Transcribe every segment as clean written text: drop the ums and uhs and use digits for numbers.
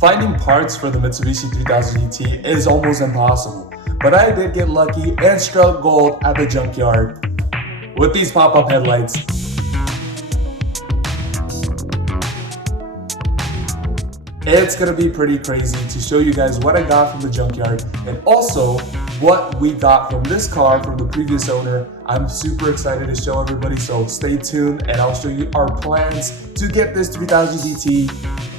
Finding parts for the Mitsubishi 3000 GT is almost impossible, but I did get lucky and struck gold at the Junkyard with these pop-up headlights. It's gonna be pretty crazy to show you guys what I got from the Junkyard and also what we got from this car from the previous owner. I'm super excited to show everybody, so stay tuned and I'll show you our plans to get this 3000 GT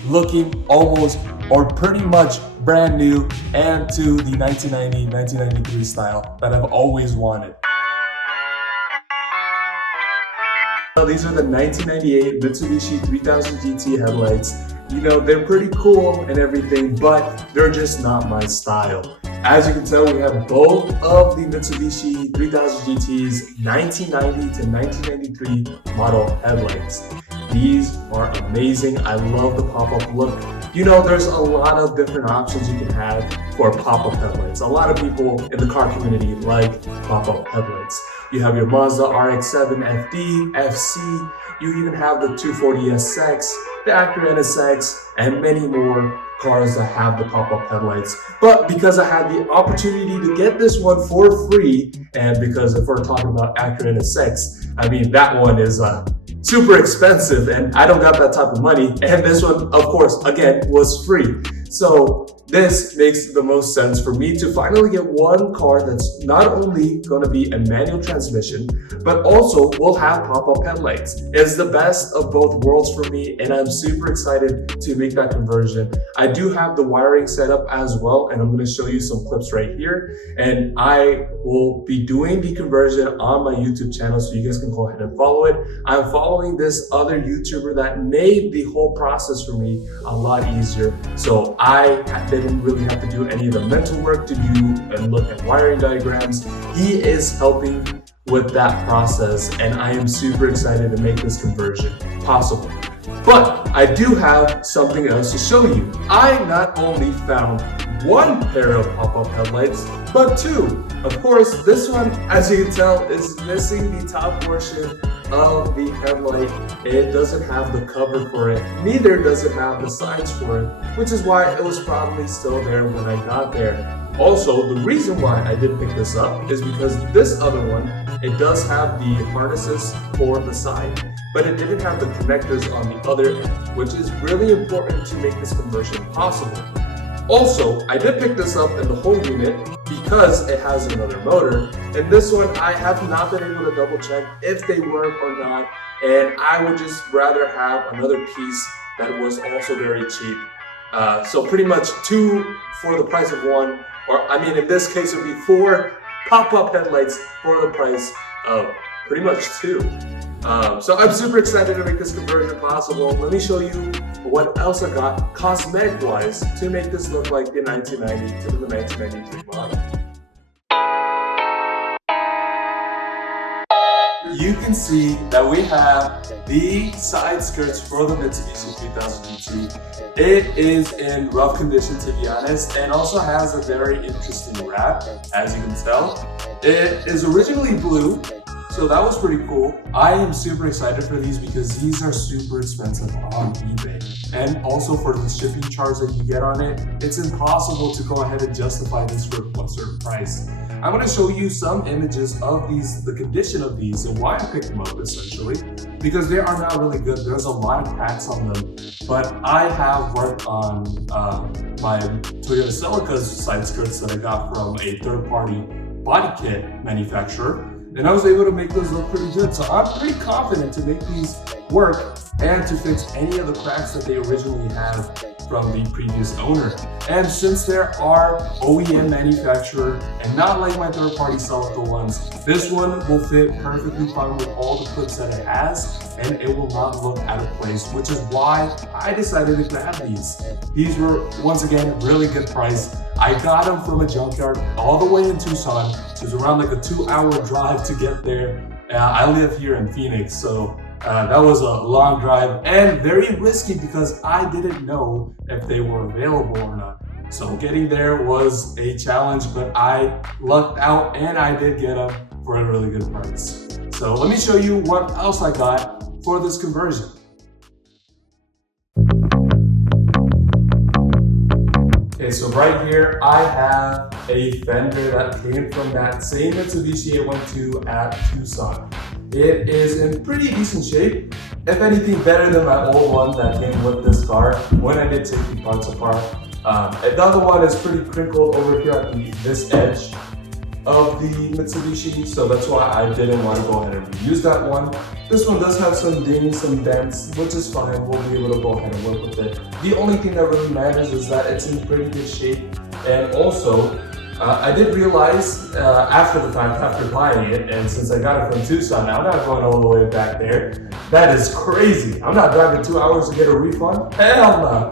looking almost or pretty much brand new and to the 1990-1993 style that I've always wanted. So these are the 1998 Mitsubishi 3000 GT headlights. You know, they're pretty cool and everything, but they're just not my style. As you can tell, we have both of the Mitsubishi 3000 GT's 1990 to 1993 model headlights. These are amazing. I love the pop-up look. You know, there's a lot of different options you can have for pop-up headlights. A lot of people in the car community like pop-up headlights. You have your Mazda RX-7 FD, FC, you even have the 240SX, the Acura NSX, and many more cars that have the pop-up headlights. But because I had the opportunity to get this one for free, and because if we're talking about Acura NSX, I mean, that one is super expensive and I don't got that type of money. And this one, of course, again, was free. So this makes the most sense for me to finally get one car that's not only going to be a manual transmission, but also will have pop-up headlights. It's the best of both worlds for me, and I'm super excited to make that conversion. I do have the wiring set up as well, and I'm going to show you some clips right here. And I will be doing the conversion on my YouTube channel, so you guys can go ahead and follow it. I'm following this other YouTuber that made the whole process for me a lot easier. So I didn't really have to do any of the mental work to do and look at wiring diagrams. He is helping with that process, and I am super excited to make this conversion possible. But I do have something else to show you. I not only found one pair of pop-up headlights, but two. Of course, this one, as you can tell, is missing the top portion of the headlight. It doesn't have the cover for it, neither does it have the signs for it, which is why it was probably still there when I got there. Also, the reason why I did pick this up is because this other one, it does have the harnesses for the side, but it didn't have the connectors on the other end, which is really important to make this conversion possible. Also, I did pick this up in the whole unit because it has another motor, and this one I have not been able to double check if they work or not, and I would just rather have another piece that was also very cheap. So pretty much two for the price of one, or I mean in this case it would be four pop-up headlights for the price of pretty much two. So I'm super excited to make this conversion possible. Let me show you what else I got cosmetic wise to make this look like the 1990 to the 1993 model. You can see that we have the side skirts for the Mitsubishi 3000 GT. It is in rough condition, to be honest, and also has a very interesting wrap, as you can tell. It is originally blue, so that was pretty cool. I am super excited for these because these are super expensive on eBay. And also for the shipping charge that you get on it, it's impossible to go ahead and justify this for a certain price. I'm going to show you some images of these, the condition of these, and why I picked them up essentially, because they are not really good. There's a lot of cracks on them, but I have worked on my Toyota Celica's side skirts that I got from a third-party body kit manufacturer, and I was able to make those look pretty good. So I'm pretty confident to make these work and to fix any of the cracks that they originally have from the previous owner. And since there are OEM manufacturer and not like my third-party Celica ones, this one will fit perfectly fine with all the clips that it has, and it will not look out of place, which is why I decided to grab these. These were, once again, really good price. I got them from a junkyard all the way in Tucson. It was around like a 2-hour drive to get there. I live here in Phoenix, so that was a long drive and very risky because I didn't know if they were available or not. So getting there was a challenge, but I lucked out and I did get them for a really good price. So let me show you what else I got for this conversion. Okay, so right here, I have a fender that came from that same Mitsubishi I went to at Tucson. It is in pretty decent shape. If anything, better than my old one that came with this car when I did take the parts apart. And the other one is pretty crinkled over here at this edge of the Mitsubishi, so that's why I didn't want to go ahead and reuse that one. This one does have some dings, some dents, which is fine. We'll be able to go ahead and work with it. The only thing that really matters is that it's in pretty good shape. And also, I did realize after the fact, after buying it, and since I got it from Tucson, now I'm not going all the way back there. That is crazy. I'm not driving 2 hours to get a refund. Hell no.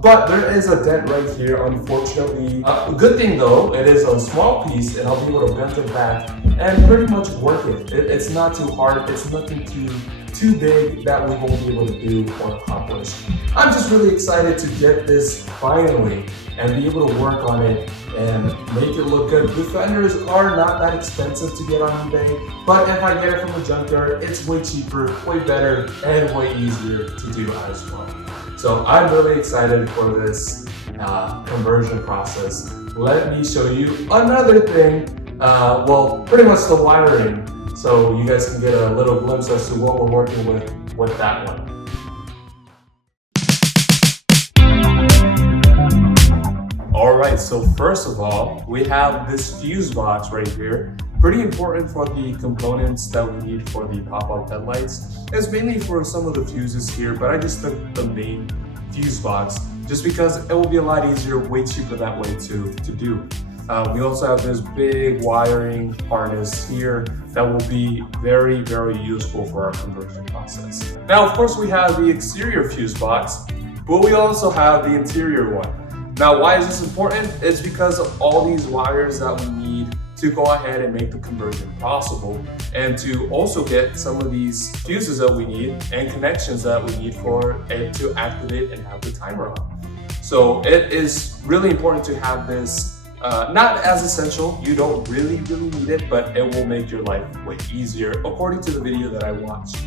But there is a dent right here, unfortunately. Good thing though, it is a small piece and I'll be able to bend it back and pretty much work it. It's not too hard, it's nothing too big that we won't be able to do or accomplish. I'm just really excited to get this finally and be able to work on it and make it look good. The fenders are not that expensive to get on eBay, but if I get it from a junkyard, it's way cheaper, way better, and way easier to do as well. So I'm really excited for this conversion process. Let me show you another thing, well, pretty much the wiring, so you guys can get a little glimpse as to what we're working with that one. Alright, so first of all, we have this fuse box right here. Pretty important for the components that we need for the pop-up headlights. It's mainly for some of the fuses here, but I just took the main fuse box just because it will be a lot easier, way cheaper that way to do. We also have this big wiring harness here that will be very, very useful for our conversion process. Now, of course, we have the exterior fuse box, but we also have the interior one. Now, why is this important? It's because of all these wires that we need to go ahead and make the conversion possible, and to also get some of these fuses that we need and connections that we need for it to activate and have the timer on. So it is really important to have this, not as essential, you don't really need it, but it will make your life way easier according to the video that I watched.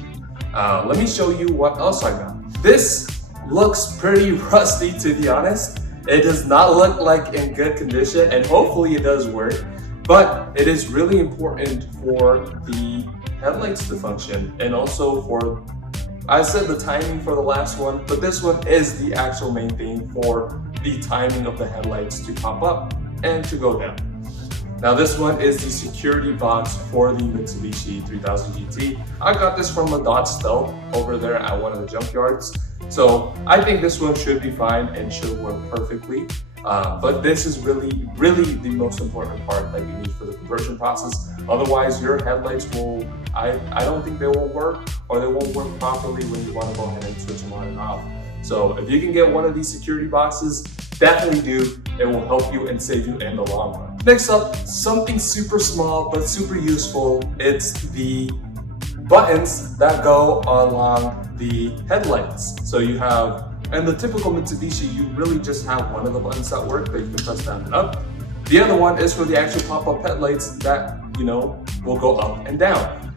Let me show you what else I got. This looks pretty rusty, to be honest. It does not look like in good condition, and hopefully it does work, but it is really important for the headlights to function, and also for, I said the timing for the last one, but this one is the actual main thing for the timing of the headlights to pop up and to go down. Now this one is the security box for the Mitsubishi 3000 GT. I got this from a Dodge Stealth over there at one of the junkyards. So I think this one should be fine and should work perfectly. But this is really the most important part that you need for the conversion process. Otherwise, your headlights will, I don't think they will work, or they won't work properly when you want to go ahead and switch them on and off. So if you can get one of these security boxes, definitely do. It will help you and save you in the long run. Next up, something super small but super useful. It's the buttons that go along the headlights. So you have, and the typical Mitsubishi, you really just have one of the buttons that work that you can press down and up. The other one is for the actual pop-up headlights that, you know, will go up and down.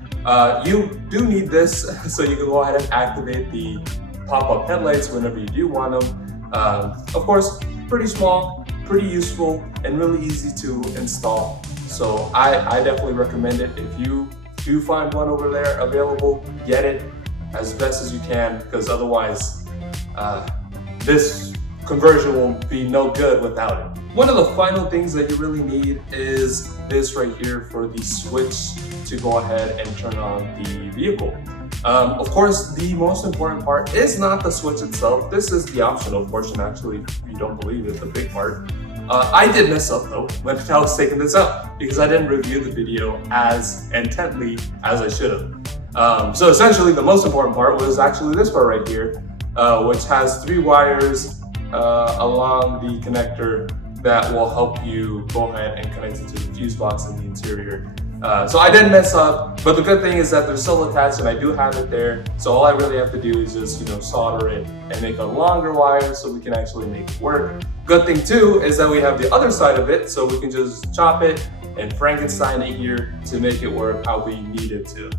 You do need this so you can go ahead and activate the pop-up headlights whenever you do want them. Of course, pretty small, pretty useful, and really easy to install. So I definitely recommend it. If you do find one over there available, get it as best as you can, because otherwise this conversion will be no good without it. One of the final things that you really need is this right here for the switch to go ahead and turn on the vehicle. Of course, the most important part is not the switch itself. This is the optional portion, actually, if you don't believe it, the big part. I did mess up though when I was taking this up because I didn't review the video as intently as I should have. So essentially the most important part was actually this part right here, which has 3 wires along the connector that will help you go ahead and connect it to the fuse box in the interior. So I did mess up, but the good thing is that they're still attached and I do have it there. So all I really have to do is just, solder it and make a longer wire so we can actually make it work. Good thing too is that we have the other side of it, so we can just chop it and Frankenstein it here to make it work how we need it to.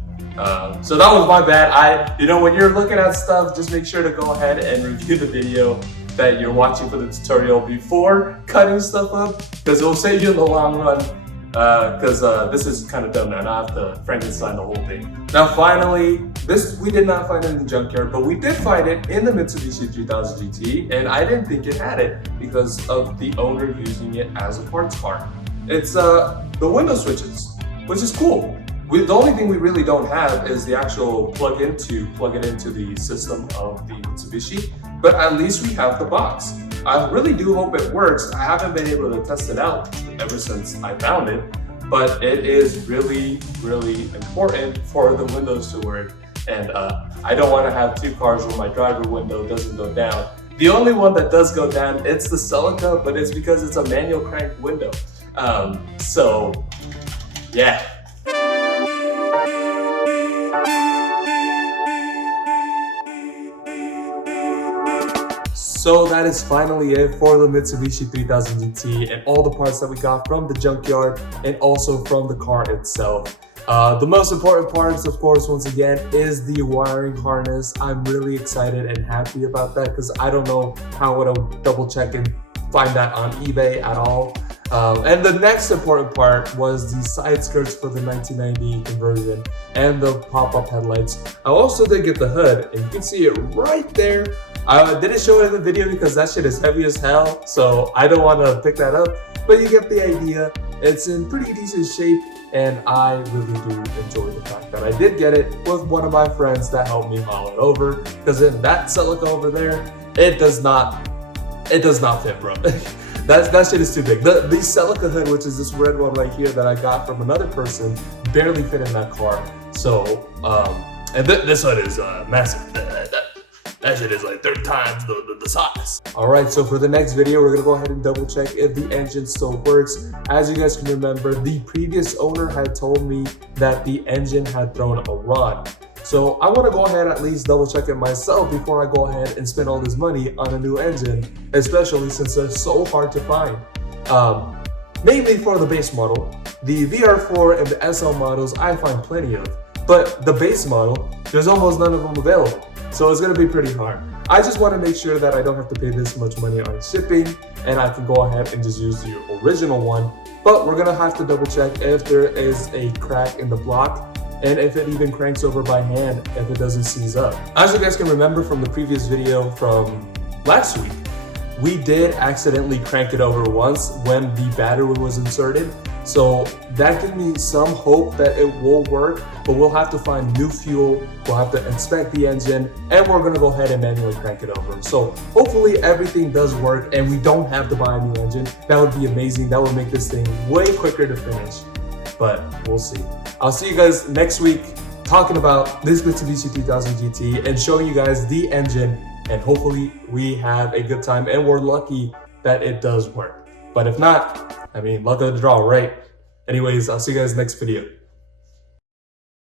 So that was my bad. When you're looking at stuff, just make sure to go ahead and review the video. that you're watching for the tutorial before cutting stuff up, because it'll save you in the long run. Because this is kind of dumb now. I have to Frankenstein the whole thing. Now finally, this we did not find it in the junkyard, but we did find it in the Mitsubishi 3000 GT, and I didn't think it had it because of the owner using it as a parts car. It's the window switches, which is cool. The only thing we really don't have is the actual plug it into the system of the Mitsubishi, but at least we have the box. I really do hope it works. I haven't been able to test it out ever since I found it, but it is really, really important for the windows to work. And I don't want to have two cars where my driver window doesn't go down. The only one that does go down, it's the Celica, but it's because it's a manual crank window. So yeah. So that is finally it for the Mitsubishi 3000 GT and all the parts that we got from the junkyard and also from the car itself. The most important parts, of course, once again, is the wiring harness. I'm really excited and happy about that because I don't know how I would double check and find that on eBay at all. And the next important part was the side skirts for the 1990 conversion and the pop-up headlights. I also did get the hood, and you can see it right there. I didn't show it in the video because that shit is heavy as hell, so I don't want to pick that up, but you get the idea. It's in pretty decent shape, and I really do enjoy the fact that I did get it with one of my friends that helped me haul it over, because in that Celica over there, it does not fit, bro. That shit is too big. The Celica hood, which is this red one right here that I got from another person, barely fit in that car. So, and this hood is massive. That shit is like 30 times the size. All right, so for the next video, we're gonna go ahead and double check if the engine still works. As you guys can remember, the previous owner had told me that the engine had thrown a rod. So I wanna go ahead at least double check it myself before I go ahead and spend all this money on a new engine, especially since they're so hard to find. Mainly for the base model. The VR4 and the SL models I find plenty of, but the base model, there's almost none of them available. So it's gonna be pretty hard. I just wanna make sure that I don't have to pay this much money on shipping and I can go ahead and just use the original one. But we're gonna have to double check if there is a crack in the block and if it even cranks over by hand if it doesn't seize up. As you guys can remember from the previous video from last week, we did accidentally crank it over once when the battery was inserted. So that gives me some hope that it will work, but we'll have to find new fuel, we'll have to inspect the engine, and we're gonna go ahead and manually crank it over. So hopefully everything does work and we don't have to buy a new engine. That would be amazing. That would make this thing way quicker to finish, but we'll see. I'll see you guys next week talking about this Mitsubishi 3000 GT and showing you guys the engine, and hopefully we have a good time and we're lucky that it does work. But if not, I mean, luck of the draw, right? Anyways, I'll see you guys next video.